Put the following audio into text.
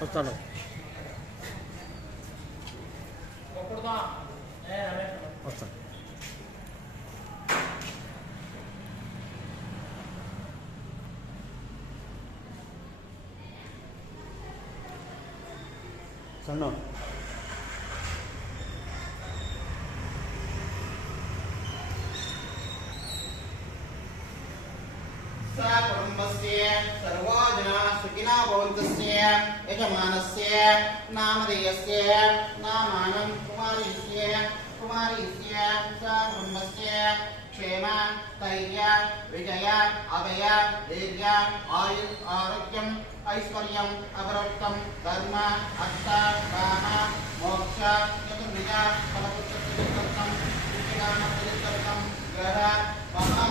వస్తాను వస్తాను ಸಣ್ಣ कुटुंबस्य सर्वो जना सुखिनो भवन्तस्य यजमानस्य नामधेयस्य नामानं कुमारीस्य स कुटुंबस्य क्षेम धैर्य विजय अभय वीर्य आयुः आरोग्यम् ऐश्वर्यम् अपरोक्तं धर्म अर्थ काम मोक्ष चतुर्विध फलपुत्रप्रतिष्ठितं ग्रह महा